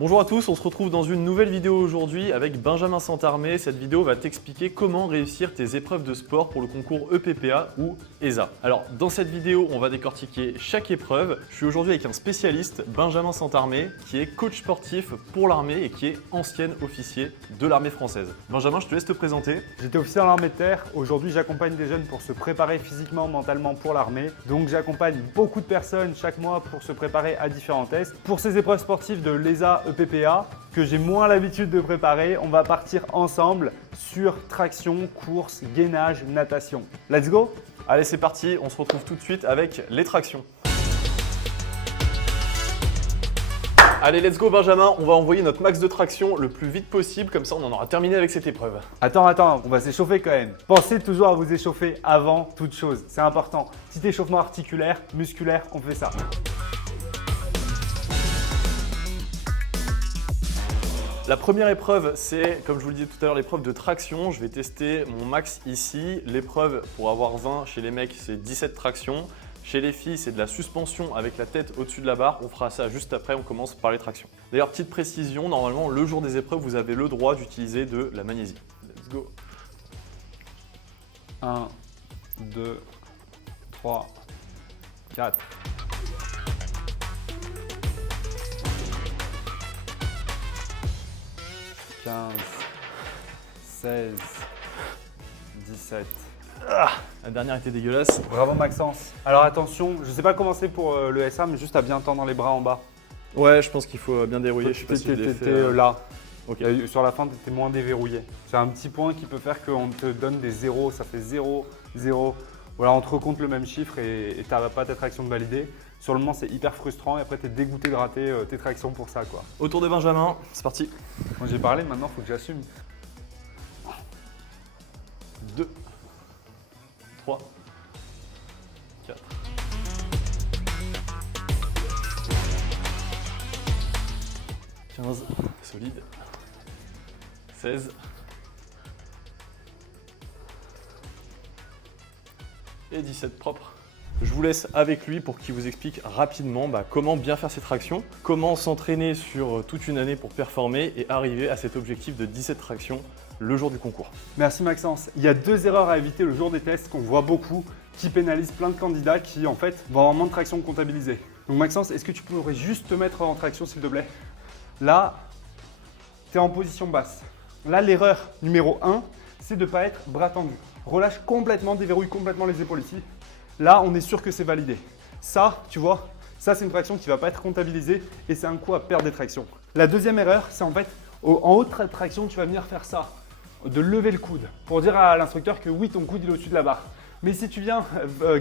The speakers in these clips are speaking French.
Bonjour à tous, on se retrouve dans une nouvelle vidéo aujourd'hui avec Benjamin Santarmé. Cette vidéo va t'expliquer comment réussir tes épreuves de sport pour le concours EPPA ou ESA. Alors dans cette vidéo, on va décortiquer chaque épreuve. Je suis aujourd'hui avec un spécialiste, Benjamin Santarmé, qui est coach sportif pour l'armée et qui est ancien officier de l'armée française. Benjamin, je te laisse te présenter. J'étais officier dans l'armée de terre. Aujourd'hui, j'accompagne des jeunes pour se préparer physiquement, mentalement pour l'armée. Donc j'accompagne beaucoup de personnes chaque mois pour se préparer à différents tests. Pour ces épreuves sportives de l'ESA, EPPA, que j'ai moins l'habitude de préparer, on va partir ensemble sur traction, course, gainage, natation. Let's go! Allez, c'est parti, on se retrouve tout de suite avec les tractions. Allez, let's go Benjamin, on va envoyer notre max de traction le plus vite possible, comme ça on en aura terminé avec cette épreuve. Attends, on va s'échauffer quand même. Pensez toujours à vous échauffer avant toute chose, c'est important. Petit échauffement articulaire, musculaire, on fait ça. La première épreuve, c'est, comme je vous le disais tout à l'heure, l'épreuve de traction. Je vais tester mon max ici. L'épreuve pour avoir 20 chez les mecs, c'est 17 tractions. Chez les filles, c'est de la suspension avec la tête au-dessus de la barre. On fera ça juste après, on commence par les tractions. D'ailleurs, petite précision, normalement, le jour des épreuves, vous avez le droit d'utiliser de la magnésie. Let's go. 1, 2, 3, 4. 15, 16, 17. La dernière était dégueulasse. Bravo Maxence. Alors attention, je ne sais pas comment c'est pour le SA, mais juste à bien tendre les bras en bas. Ouais, je pense qu'il faut bien dérouiller. Je sais pas si je l'ai T'étais fait. là. Ok. Sur la fin, tu étais moins déverrouillé. C'est un petit point qui peut faire qu'on te donne des zéros. Ça fait 0, 0. Voilà, on te recompte le même chiffre et tu n'as pas ta traction de validée. Sur le moment, c'est hyper frustrant et après, tu es dégoûté de rater tes tractions pour ça, quoi. Autour de Benjamin, c'est parti. Moi, j'ai parlé, maintenant, il faut que j'assume. 2, 3, 4. 15, solide. 16. Et 17 propre. Je vous laisse avec lui pour qu'il vous explique rapidement comment bien faire ces tractions, comment s'entraîner sur toute une année pour performer et arriver à cet objectif de 17 tractions le jour du concours. Merci Maxence. Il y a 2 erreurs à éviter le jour des tests qu'on voit beaucoup, qui pénalisent plein de candidats qui en fait vont avoir moins de traction comptabilisée. Donc Maxence, est-ce que tu pourrais juste te mettre en traction s'il te plaît? Là, tu es en position basse. Là, l'erreur numéro 1, c'est de ne pas être bras tendus. Relâche complètement, déverrouille complètement les épaules ici. Là, on est sûr que c'est validé. Ça, tu vois, ça c'est une traction qui ne va pas être comptabilisée et c'est un coup à perdre des tractions. La deuxième erreur, c'est en fait, en haute traction, tu vas venir faire ça, de lever le coude pour dire à l'instructeur que oui, ton coude il est au-dessus de la barre. Mais si tu viens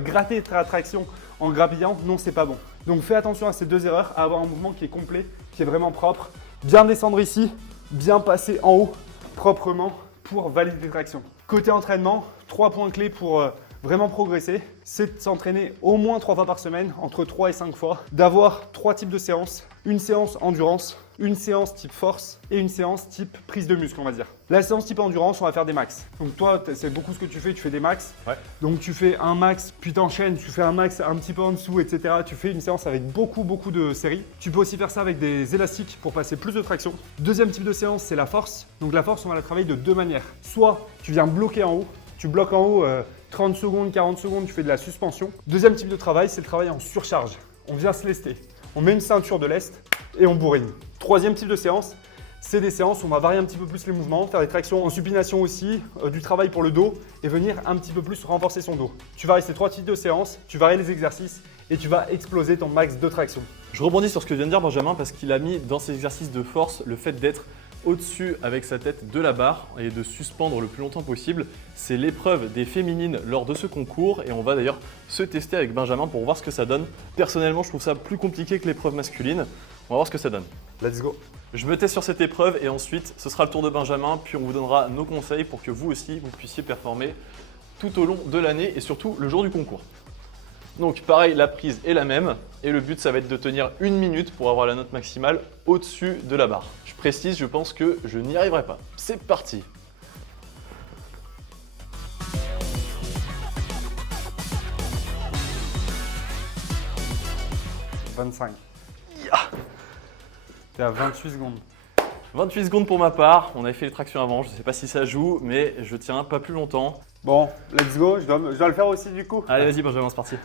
gratter ta traction en grappillant, non, c'est pas bon. Donc fais attention à ces 2 erreurs, à avoir un mouvement qui est complet, qui est vraiment propre. Bien descendre ici, bien passer en haut proprement pour valider tes tractions. Côté entraînement, 3 points clés pour vraiment progresser, c'est de s'entraîner au moins 3 fois par semaine, entre 3 et 5 fois, d'avoir 3 types de séances, une séance endurance, une séance type force et une séance type prise de muscle, on va dire. La séance type endurance, on va faire des max. Donc toi, c'est beaucoup ce que tu fais des max. Ouais. Donc tu fais un max, puis t'enchaînes, tu fais un max un petit peu en dessous, etc. Tu fais une séance avec beaucoup de séries. Tu peux aussi faire ça avec des élastiques pour passer plus de traction. Deuxième type de séance, c'est la force. Donc la force, on va la travailler de 2 manières. Soit tu viens bloquer en haut, tu bloques en haut 30 secondes, 40 secondes, tu fais de la suspension. Deuxième type de travail, c'est le travail en surcharge. On vient se lester. On met une ceinture de lest et on bourrine. Troisième type de séance, c'est des séances où on va varier un petit peu plus les mouvements, faire des tractions en supination aussi, du travail pour le dos et venir un petit peu plus renforcer son dos. Tu varies ces 3 types de séances, tu varies les exercices et tu vas exploser ton max de traction. Je rebondis sur ce que vient de dire Benjamin parce qu'il a mis dans ses exercices de force le fait d'être au-dessus avec sa tête de la barre et de suspendre le plus longtemps possible. C'est l'épreuve des féminines lors de ce concours et on va d'ailleurs se tester avec Benjamin pour voir ce que ça donne. Personnellement, je trouve ça plus compliqué que l'épreuve masculine. On va voir ce que ça donne. Let's go! Je me teste sur cette épreuve et ensuite ce sera le tour de Benjamin, puis on vous donnera nos conseils pour que vous aussi vous puissiez performer tout au long de l'année et surtout le jour du concours. Donc pareil, la prise est la même et le but ça va être de tenir 1 minute pour avoir la note maximale au-dessus de la barre. Je précise, je pense que je n'y arriverai pas. C'est parti! 25. Tu es à 28 secondes. 28 secondes pour ma part. On avait fait les tractions avant, je ne sais pas si ça joue, mais je tiens pas plus longtemps. Bon, let's go. Je dois le faire aussi du coup. Allez, vas-y, Benjamin, c'est parti.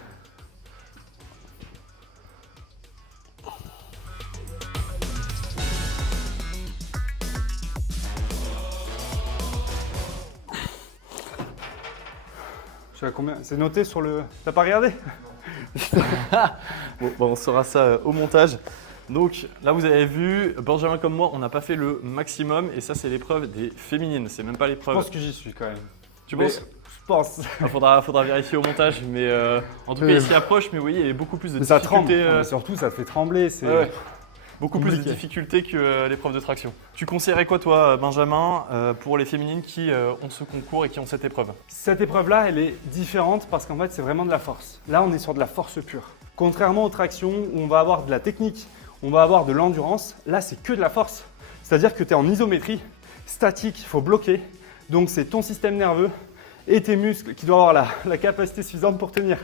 Je suis à combien? C'est noté sur le. T'as pas regardé? Bon, on saura ça au montage. Donc là, vous avez vu, Benjamin comme moi, on n'a pas fait le maximum et ça, c'est l'épreuve des féminines. C'est même pas Je l'épreuve. pense que j'y suis quand même. Tu Mais penses? Je pense. Faudra vérifier au montage, mais en tout cas, Mais- il s'y approche. Mais vous voyez, il y a beaucoup plus de Mais ça tremble. difficultés. Mais surtout, ça te fait trembler. C'est. Ouais. Beaucoup plus de compliqué. difficultés que l'épreuve de traction. Tu conseillerais quoi, toi, Benjamin, pour les féminines qui ont ce concours et qui ont cette épreuve? Cette épreuve-là, elle est différente parce qu'en fait, c'est vraiment de la force. Là, on est sur de la force pure. Contrairement aux tractions où on va avoir de la technique, on va avoir de l'endurance, là, c'est que de la force. C'est-à-dire que tu es en isométrie, statique, il faut bloquer. Donc, c'est ton système nerveux et tes muscles qui doivent avoir la capacité suffisante pour tenir.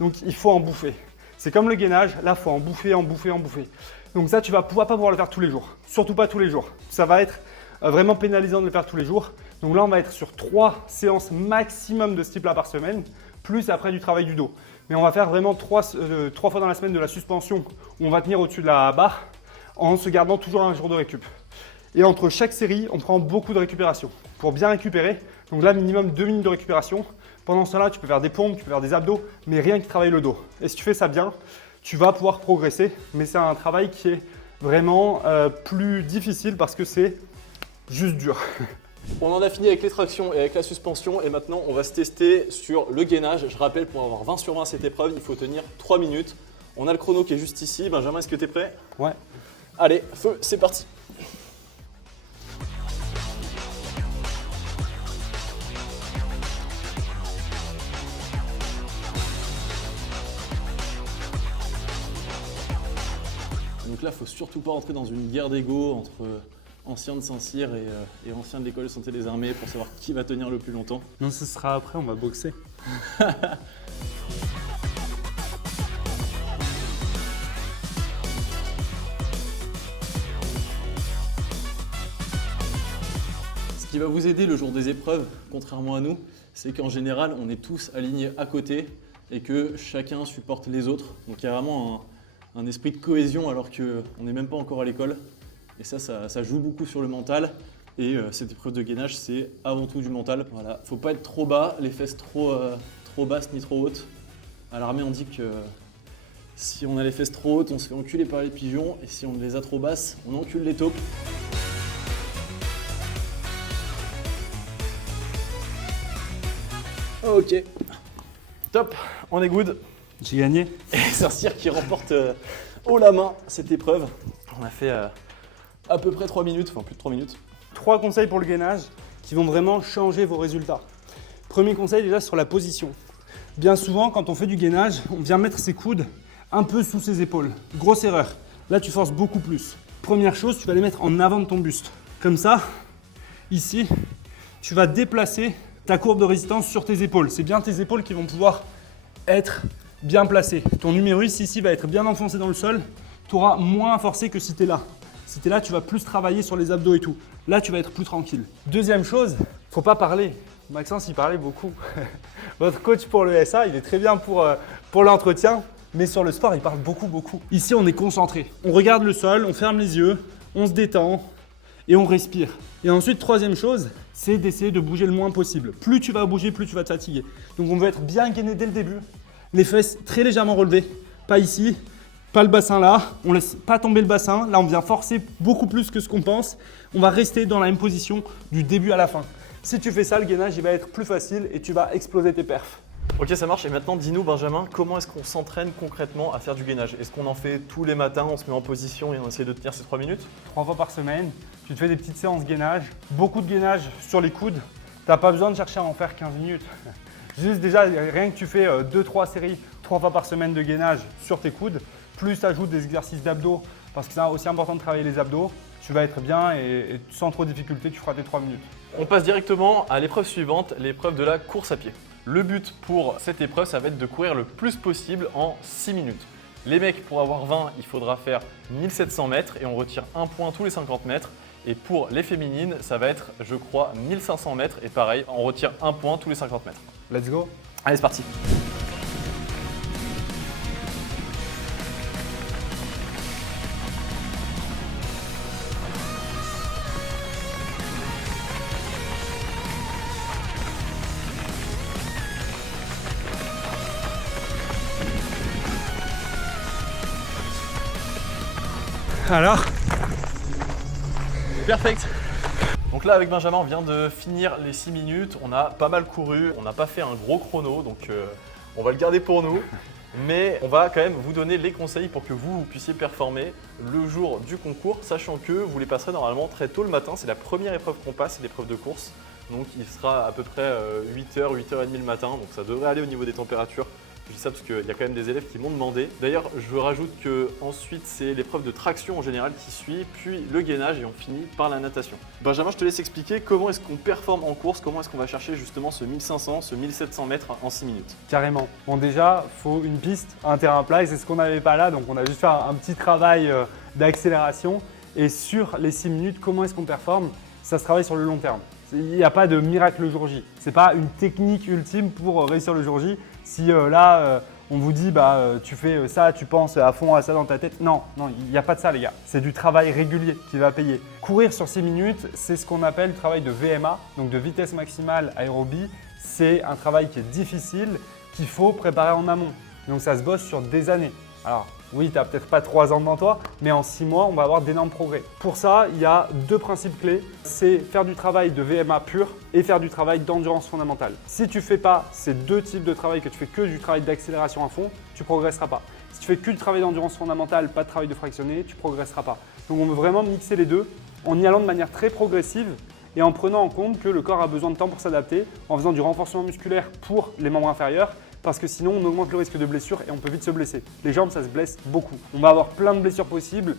Donc, il faut en bouffer. C'est comme le gainage, là, il faut en bouffer, en bouffer, en bouffer. Donc ça, tu vas pas pouvoir le faire tous les jours. Surtout pas tous les jours. Ça va être vraiment pénalisant de le faire tous les jours. Donc là, on va être sur 3 séances maximum de ce type-là par semaine, plus après du travail du dos. Mais on va faire vraiment 3 fois dans la semaine de la suspension où on va tenir au-dessus de la barre en se gardant toujours un jour de récup. Et entre chaque série, on prend beaucoup de récupération pour bien récupérer. Donc là, minimum 2 minutes de récupération. Pendant ce temps-là, tu peux faire des pompes, tu peux faire des abdos, mais rien qui travaille le dos. Et si tu fais ça bien, tu vas pouvoir progresser, mais c'est un travail qui est vraiment plus difficile parce que c'est juste dur. On en a fini avec les tractions et avec la suspension et maintenant on va se tester sur le gainage. Je rappelle, pour avoir 20 sur 20 à cette épreuve, il faut tenir 3 minutes. On a le chrono qui est juste ici. Benjamin, est-ce que tu es prêt? Ouais. Allez, feu, c'est parti. Donc là, il ne faut surtout pas rentrer dans une guerre d'ego entre anciens de Saint-Cyr et anciens de l'école de santé des armées pour savoir qui va tenir le plus longtemps. Non, ce sera après, on va boxer. Ce qui va vous aider le jour des épreuves, contrairement à nous, c'est qu'en général, on est tous alignés à côté et que chacun supporte les autres. Donc il y a vraiment un esprit de cohésion alors qu'on n'est même pas encore à l'école. Et ça joue beaucoup sur le mental. Et cette épreuve de gainage, c'est avant tout du mental. Voilà, faut pas être trop bas, les fesses trop basses ni trop hautes. À l'armée, on dit que si on a les fesses trop hautes, on se fait enculer par les pigeons. Et si on les a trop basses, on encule les taupes. Ok, top, on est good. J'ai gagné. Et Saint-Cyr qui remporte haut la main cette épreuve. On a fait à peu près 3 minutes, enfin plus de 3 minutes. 3 conseils pour le gainage qui vont vraiment changer vos résultats. Premier conseil déjà sur la position. Bien souvent, quand on fait du gainage, on vient mettre ses coudes un peu sous ses épaules. Grosse erreur. Là, tu forces beaucoup plus. Première chose, tu vas les mettre en avant de ton buste. Comme ça, ici, tu vas déplacer ta courbe de résistance sur tes épaules. C'est bien tes épaules qui vont pouvoir être bien placées. Ton numérus ici va être bien enfoncé dans le sol. Tu auras moins à forcer que si tu es là. Si tu es là, tu vas plus travailler sur les abdos et tout. Là, tu vas être plus tranquille. Deuxième chose, faut pas parler. Maxence, il parlait beaucoup. Votre coach pour le SA, il est très bien pour l'entretien, mais sur le sport, il parle beaucoup. Ici, on est concentré. On regarde le sol, on ferme les yeux, on se détend et on respire. Et ensuite, troisième chose, c'est d'essayer de bouger le moins possible. Plus tu vas bouger, plus tu vas te fatiguer. Donc, on veut être bien gainé dès le début. Les fesses très légèrement relevées, pas ici. Pas le bassin là, on laisse pas tomber le bassin. Là, on vient forcer beaucoup plus que ce qu'on pense. On va rester dans la même position du début à la fin. Si tu fais ça, le gainage il va être plus facile et tu vas exploser tes perfs. Ok, ça marche. Et maintenant, dis-nous, Benjamin, comment est-ce qu'on s'entraîne concrètement à faire du gainage? Est-ce qu'on en fait tous les matins, on se met en position et on essaie de tenir ces 3 minutes? 3 fois par semaine, tu te fais des petites séances gainage. Beaucoup de gainage sur les coudes. Tu n'as pas besoin de chercher à en faire 15 minutes. Juste déjà, rien que tu fais 2-3 séries, 3 fois par semaine de gainage sur tes coudes. Plus tu ajoutes des exercices d'abdos, parce que c'est aussi important de travailler les abdos, tu vas être bien et sans trop de difficulté, tu feras tes 3 minutes. On passe directement à l'épreuve suivante, l'épreuve de la course à pied. Le but pour cette épreuve, ça va être de courir le plus possible en 6 minutes. Les mecs, pour avoir 20, il faudra faire 1700 mètres et on retire 1 point tous les 50 mètres. Et pour les féminines, ça va être, je crois, 1500 mètres et pareil, on retire 1 point tous les 50 mètres. Let's go. Allez, c'est parti. Alors, Perfect. Donc là avec Benjamin on vient de finir les 6 minutes, on a pas mal couru, on n'a pas fait un gros chrono donc on va le garder pour nous. Mais on va quand même vous donner les conseils pour que vous puissiez performer le jour du concours, sachant que vous les passerez normalement très tôt le matin, c'est la première épreuve qu'on passe, c'est l'épreuve de course. Donc il sera à peu près 8h, 8h30 le matin, donc ça devrait aller au niveau des températures. Je dis ça parce qu'il y a quand même des élèves qui m'ont demandé. D'ailleurs, je rajoute que ensuite c'est l'épreuve de traction en général qui suit, puis le gainage et on finit par la natation. Benjamin, je te laisse expliquer comment est-ce qu'on performe en course, comment est-ce qu'on va chercher justement ce 1500, ce 1700 mètres en 6 minutes. carrément. Bon, déjà, il faut une piste, un terrain plat et c'est ce qu'on n'avait pas là. Donc, on a juste fait un petit travail d'accélération. Et sur les 6 minutes, comment est-ce qu'on performe? Ça se travaille sur le long terme. Il n'y a pas de miracle le jour J. Ce n'est pas une technique ultime pour réussir le jour J. Si on vous dit tu fais ça, tu penses à fond à ça dans ta tête. Non, il n'y a pas de ça les gars. C'est du travail régulier qui va payer. Courir sur 6 minutes, c'est ce qu'on appelle le travail de VMA, donc de vitesse maximale aérobie. C'est un travail qui est difficile, qu'il faut préparer en amont. Donc ça se bosse sur des années. Alors oui, tu n'as peut-être pas 3 ans devant toi, mais en 6 mois, on va avoir d'énormes progrès. Pour ça, il y a 2 principes clés. C'est faire du travail de VMA pur et faire du travail d'endurance fondamentale. Si tu ne fais pas ces 2 types de travail, que tu fais que du travail d'accélération à fond, tu ne progresseras pas. Si tu fais que du travail d'endurance fondamentale, pas de travail de fractionné, tu ne progresseras pas. Donc on veut vraiment mixer les deux en y allant de manière très progressive et en prenant en compte que le corps a besoin de temps pour s'adapter, en faisant du renforcement musculaire pour les membres inférieurs, parce que sinon on augmente le risque de blessure et on peut vite se blesser. Les jambes, ça se blesse beaucoup. On va avoir plein de blessures possibles,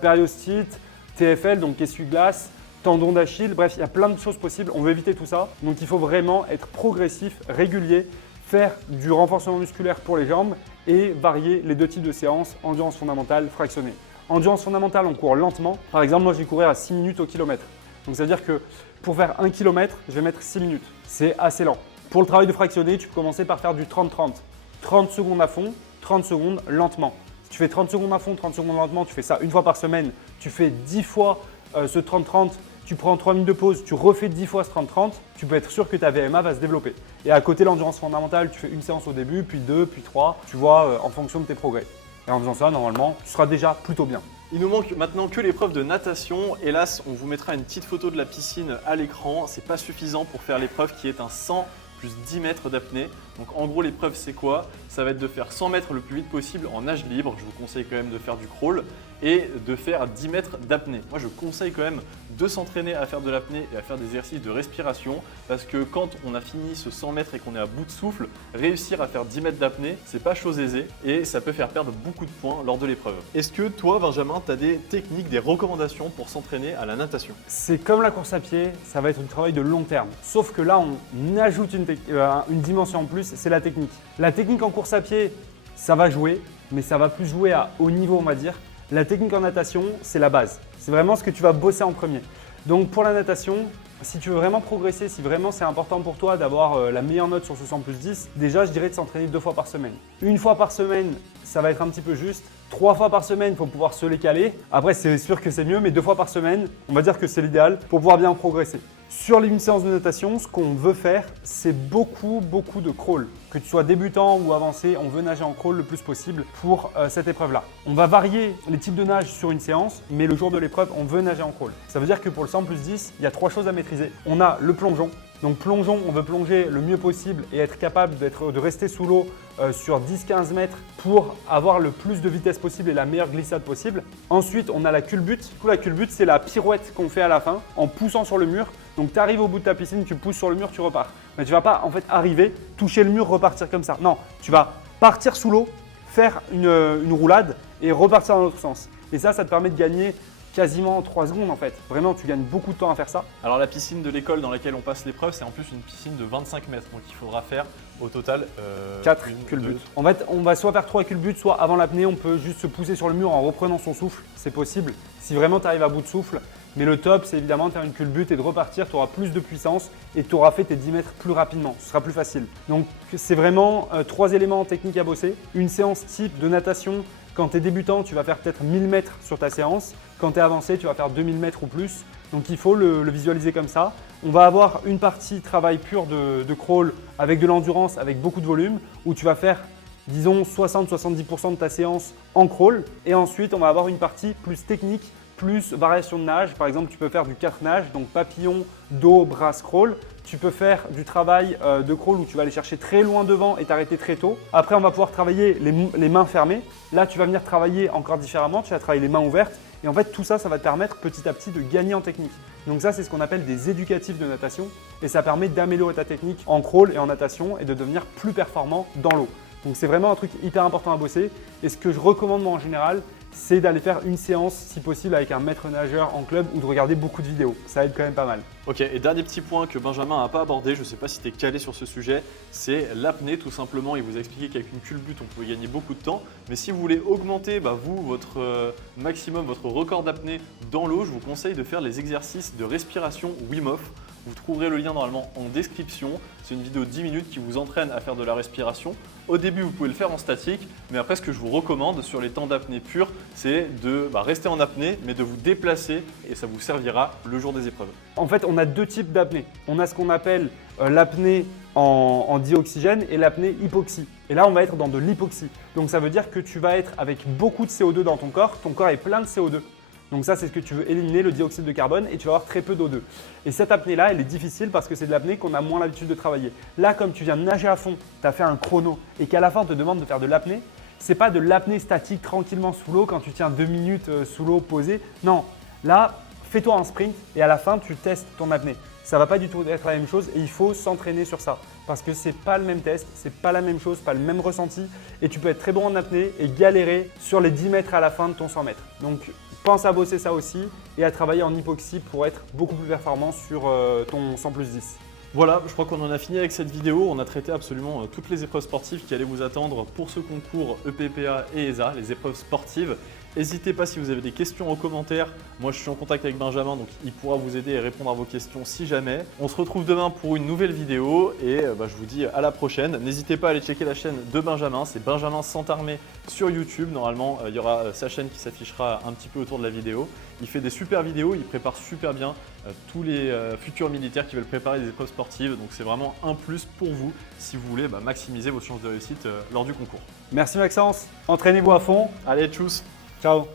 périostite, TFL, donc essuie-glace, tendon d'Achille, bref, il y a plein de choses possibles. On veut éviter tout ça. Donc il faut vraiment être progressif, régulier, faire du renforcement musculaire pour les jambes et varier les 2 types de séances, endurance fondamentale, fractionnée. Endurance fondamentale, on court lentement. Par exemple, moi je vais courir à 6 minutes au kilomètre. Donc ça veut dire que pour faire 1 km, je vais mettre 6 minutes. C'est assez lent. Pour le travail de fractionné, tu peux commencer par faire du 30-30. 30 secondes à fond, 30 secondes lentement. Si tu fais 30 secondes à fond, 30 secondes lentement, tu fais ça une fois par semaine, tu fais 10 fois ce 30-30, tu prends 3 minutes de pause, tu refais 10 fois ce 30-30, tu peux être sûr que ta VMA va se développer. Et à côté, l'endurance fondamentale, tu fais une séance au début, puis 2, puis 3, tu vois en fonction de tes progrès. Et en faisant ça, normalement, tu seras déjà plutôt bien. Il nous manque maintenant que l'épreuve de natation. Hélas, on vous mettra une petite photo de la piscine à l'écran. C'est pas suffisant pour faire l'épreuve qui est un 100 plus 10 mètres d'apnée. Donc en gros l'épreuve c'est quoi? Ça va être de faire 100 mètres le plus vite possible en nage libre. Je vous conseille quand même de faire du crawl et de faire 10 mètres d'apnée. Moi je conseille quand même de s'entraîner à faire de l'apnée et à faire des exercices de respiration parce que quand on a fini ce 100 mètres et qu'on est à bout de souffle, réussir à faire 10 mètres d'apnée, c'est pas chose aisée et ça peut faire perdre beaucoup de points lors de l'épreuve. Est-ce que toi Benjamin, tu as des techniques, des recommandations pour s'entraîner à la natation? C'est comme la course à pied, ça va être un travail de long terme. Sauf que là, on ajoute une dimension en plus, c'est la technique. La technique en course à pied, ça va jouer, mais ça va plus jouer à haut niveau, on va dire. La technique en natation, c'est la base. C'est vraiment ce que tu vas bosser en premier. Donc pour la natation, si tu veux vraiment progresser, si vraiment c'est important pour toi d'avoir la meilleure note sur ce 100 plus 10, déjà je dirais de s'entraîner 2 fois par semaine. Une fois par semaine, ça va être un petit peu juste. 3 fois par semaine, il faut pouvoir se les caler. Après, c'est sûr que c'est mieux, mais 2 fois par semaine, on va dire que c'est l'idéal pour pouvoir bien progresser. Sur une séance de natation, ce qu'on veut faire, c'est beaucoup de crawl. Que tu sois débutant ou avancé, on veut nager en crawl le plus possible pour cette épreuve-là. On va varier les types de nage sur une séance, mais le jour de l'épreuve, on veut nager en crawl. Ça veut dire que pour le 100 plus 10, il y a 3 choses à maîtriser. On a le plongeon. Donc plongeon, on veut plonger le mieux possible et être capable de rester sous l'eau sur 10-15 mètres pour avoir le plus de vitesse possible et la meilleure glissade possible. Ensuite, on a la culbute. Du coup, la culbute, c'est la pirouette qu'on fait à la fin en poussant sur le mur. Donc tu arrives au bout de ta piscine, tu pousses sur le mur, tu repars. Mais tu ne vas pas en fait arriver, toucher le mur, repartir comme ça. Non, tu vas partir sous l'eau, faire une roulade et repartir dans l'autre sens. Et ça te permet de gagner quasiment en 3 secondes en fait. Vraiment, tu gagnes beaucoup de temps à faire ça. Alors la piscine de l'école dans laquelle on passe l'épreuve, c'est en plus une piscine de 25 mètres. Donc il faudra faire au total 4 culbutes. En fait, on va soit faire 3 culbutes, soit avant l'apnée, on peut juste se pousser sur le mur en reprenant son souffle. C'est possible si vraiment tu arrives à bout de souffle. Mais le top, c'est évidemment de faire une culbute et de repartir. Tu auras plus de puissance et tu auras fait tes 10 mètres plus rapidement. Ce sera plus facile. Donc c'est vraiment 3 éléments techniques à bosser. Une séance type de natation. Quand tu es débutant, tu vas faire peut-être 1000 mètres sur ta séance. Quand tu es avancé, tu vas faire 2000 mètres ou plus. Donc il faut le visualiser comme ça. On va avoir une partie travail pur de crawl avec de l'endurance, avec beaucoup de volume, où tu vas faire, disons, 60-70% de ta séance en crawl. Et ensuite, on va avoir une partie plus technique, plus variation de nage. Par exemple, tu peux faire du 4 nages, donc papillon, dos, bras, crawl. Tu peux faire du travail de crawl où tu vas aller chercher très loin devant et t'arrêter très tôt. Après, on va pouvoir travailler les mains fermées. Là, tu vas venir travailler encore différemment. Tu vas travailler les mains ouvertes. Et en fait, tout ça, ça va te permettre petit à petit de gagner en technique. Donc ça, c'est ce qu'on appelle des éducatifs de natation. Et ça permet d'améliorer ta technique en crawl et en natation et de devenir plus performant dans l'eau. Donc c'est vraiment un truc hyper important à bosser. Et ce que je recommande moi en général, c'est d'aller faire une séance, si possible, avec un maître nageur en club ou de regarder beaucoup de vidéos. Ça aide quand même pas mal. Ok, et dernier petit point que Benjamin n'a pas abordé, je ne sais pas si tu es calé sur ce sujet, c'est l'apnée tout simplement. Il vous a expliqué qu'avec une culbute, on pouvait gagner beaucoup de temps. Mais si vous voulez augmenter votre maximum, votre record d'apnée dans l'eau, je vous conseille de faire les exercices de respiration Wim Hof. Vous trouverez le lien normalement en description. C'est une vidéo de 10 minutes qui vous entraîne à faire de la respiration. Au début, vous pouvez le faire en statique, mais après, ce que je vous recommande sur les temps d'apnée pure, c'est de rester en apnée, mais de vous déplacer et ça vous servira le jour des épreuves. En fait, on a deux types d'apnée. On a ce qu'on appelle l'apnée en dioxygène et l'apnée hypoxie. Et là, on va être dans de l'hypoxie. Donc, ça veut dire que tu vas être avec beaucoup de CO2 dans ton corps. Ton corps est plein de CO2. Donc ça, c'est ce que tu veux éliminer, le dioxyde de carbone, et tu vas avoir très peu d'O2. Et cette apnée-là, elle est difficile parce que c'est de l'apnée qu'on a moins l'habitude de travailler. Là, comme tu viens de nager à fond, tu as fait un chrono et qu'à la fin, on te demande de faire de l'apnée, c'est pas de l'apnée statique tranquillement sous l'eau quand tu tiens 2 minutes sous l'eau posée. Non, là, fais-toi un sprint et à la fin, tu testes ton apnée. Ça va pas du tout être la même chose et il faut s'entraîner sur ça parce que c'est pas le même test, c'est pas la même chose, pas le même ressenti et tu peux être très bon en apnée et galérer sur les 10 mètres à la fin de ton 100 mètres. Donc, pense à bosser ça aussi et à travailler en hypoxie pour être beaucoup plus performant sur ton 100 plus 10. Voilà, je crois qu'on en a fini avec cette vidéo. On a traité absolument toutes les épreuves sportives qui allaient vous attendre pour ce concours EPPA et ESA, les épreuves sportives. N'hésitez pas si vous avez des questions en commentaire. Moi, je suis en contact avec Benjamin, donc il pourra vous aider et répondre à vos questions si jamais. On se retrouve demain pour une nouvelle vidéo et je vous dis à la prochaine. N'hésitez pas à aller checker la chaîne de Benjamin, c'est Benjamin Santarmé sur YouTube. Normalement, il y aura sa chaîne qui s'affichera un petit peu autour de la vidéo. Il fait des super vidéos, il prépare super bien tous les futurs militaires qui veulent préparer des épreuves sportives. Donc c'est vraiment un plus pour vous si vous voulez maximiser vos chances de réussite lors du concours. Merci Maxence, entraînez-vous à fond. Allez, tchuss! Ciao.